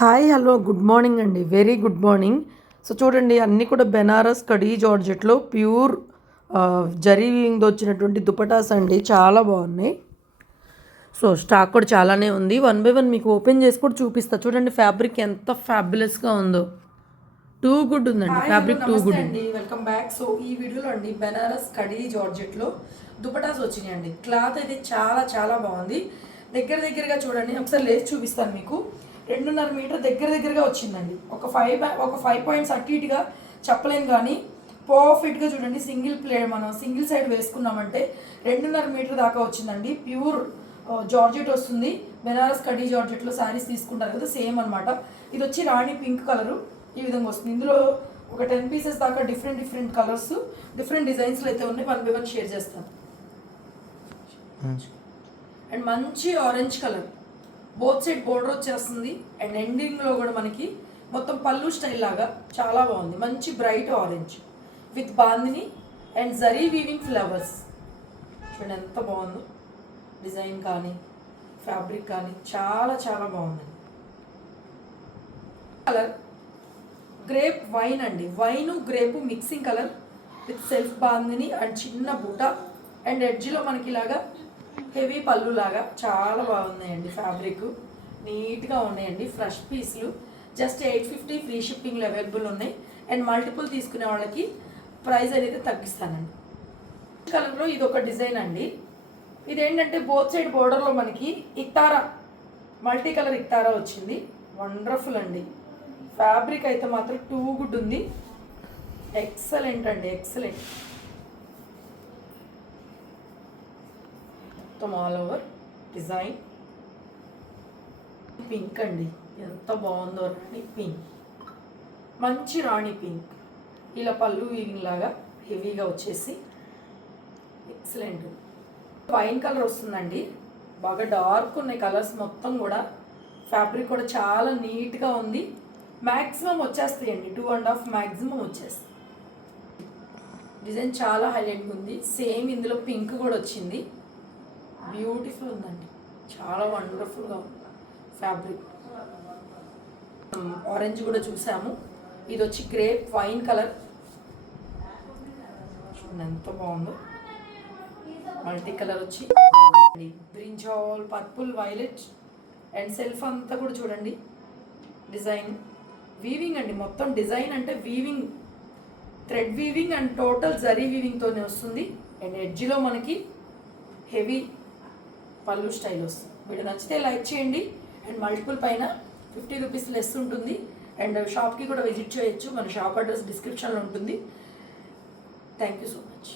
Hi hello good morning అండి, very good morning. So చూడండి, అన్నీ కూడా బెనారస్ కడీ జార్జెట్లో ప్యూర్ జరీ వీవింగ్తో వచ్చినటువంటి దుపటాస్ అండి, చాలా బాగున్నాయి. సో స్టాక్ కూడా చాలానే ఉంది. వన్ బై వన్ మీకు ఓపెన్ చేసి కూడా చూపిస్తా. చూడండి ఫ్యాబ్రిక్ ఎంత ఫ్యాబులస్గా ఉందో, టూ గుడ్ ఉందండి ఫ్యాబ్రిక్, టూ గుడ్ అండి. Welcome back. సో ఈ వీడియోలో అండి బెనారస్ కడీ జార్జెట్లో దుపటాస్ వచ్చినాయండి. క్లాత్ అయితే చాలా చాలా బాగుంది. దగ్గరగా చూడండి, ఒకసారి లేచి చూపిస్తాను మీకు. 2.5 మీటర్ దగ్గరగా వచ్చిందండి. ఒక 5 పాయింట్స్ అటు ఇటుగా చెప్పలేను, కానీ పర్ఫెక్ట్గా చూడండి. మనం సింగిల్ సైడ్ వేసుకున్నామంటే 2.5 మీటర్ దాకా వచ్చిందండి. ప్యూర్ జార్జెట్ వస్తుంది. బెనారస్ కడీ జార్జెట్లో శారీస్ తీసుకుంటారు కదా, సేమ్ అనమాట. ఇది వచ్చి రాణి పింక్ కలరు, ఈ విధంగా వస్తుంది. ఇందులో ఒక 10 పీసెస్ దాకా డిఫరెంట్ కలర్స్, డిఫరెంట్ డిజైన్స్లో అయితే ఉన్నాయి. వన్ బై వన్ షేర్ చేస్తాను. అండ్ మంచి orange colour, both side border వచ్చేస్తుంది. అండ్ ఎండింగ్లో కూడా మనకి మొత్తం పళ్ళు స్టైల్ లాగా చాలా బాగుంది. మంచి bright orange with bandhani and zari weaving flowers. చూడండి ఎంత బాగుందో, డిజైన్ కానీ ఫ్యాబ్రిక్ కానీ చాలా చాలా బాగుందండి. కలర్ గ్రేప్ వైన్ అండి, wine grape mixing colour with self bandhani and చిన్న బూట అండ్ ఎడ్జ్లో మనకి ఇలాగా హెవీ పళ్ళు లాగా చాలా బాగున్నాయండి. ఫ్యాబ్రిక్ నీట్గా ఉన్నాయండి. ఫ్రెష్ పీస్లు జస్ట్ 850 ఫ్రీ షిప్పింగ్లో అవైలబుల్ ఉన్నాయి. అండ్ మల్టిపుల్ తీసుకునే వాళ్ళకి ప్రైస్ అనేది తగ్గిస్తానండి. కలర్లో ఇది ఒక డిజైన్ అండి. ఇదేంటంటే బోత్ సైడ్ బోర్డర్లో మనకి ఇక్తారా, మల్టీ కలర్ ఇక్తారా వచ్చింది. వండర్ఫుల్ అండి. ఫ్యాబ్రిక్ అయితే మాత్రం టూ గుడ్ ఉంది. ఎక్సలెంట్ అండి, ఎక్సలెంట్. మొత్తం ఆల్ ఓవర్ డిజైన్. పింక్ అండి, ఎంత బాగుందో, రాణి పింక్, మంచి రాణి పింక్. ఇలా పళ్ళు వీవింగ్ లాగా హెవీగా వచ్చేసి ఎక్సలెంట్. వైన్ కలర్ వస్తుందండి, బాగా డార్క్ ఉన్నాయి కలర్స్ మొత్తం కూడా. ఫ్యాబ్రిక్ కూడా చాలా నీట్గా ఉంది. మ్యాక్సిమం వచ్చేస్తాయండి, 2.5 మ్యాక్సిమం వచ్చేస్తాయి. డిజైన్ చాలా హైలైట్గా ఉంది. సేమ్ ఇందులో పింక్ కూడా వచ్చింది. బ్యూటిఫుల్ ఉందండి, చాలా వండర్ఫుల్గా ఉంది ఫ్యాబ్రిక్. ఆరెంజ్ కూడా చూసాము. ఇది వచ్చి గ్రేప్ వైన్ కలర్, చూడండి ఎంత బాగుందో. మల్టీ కలర్ వచ్చి brinjal, purple, violet and self అంతా కూడా చూడండి డిజైన్. వీవింగ్ అండి, మొత్తం డిజైన్ అంటే weaving, thread weaving and total zari వీవింగ్తోనే వస్తుంది. అండ్ ఎడ్జ్లో మనకి హెవీ పళ్ళు స్టైల్ వస్తుంది. వీడియో నచ్చితే లైక్ చేయండి. అండ్ మల్టిపుల్ పైన 50 రూపీస్ లెస్ ఉంటుంది. అండ్ షాప్కి కూడా విజిట్ చేయొచ్చు. మన షాప్ అడ్రస్ డిస్క్రిప్షన్లో ఉంటుంది. Thank you so much.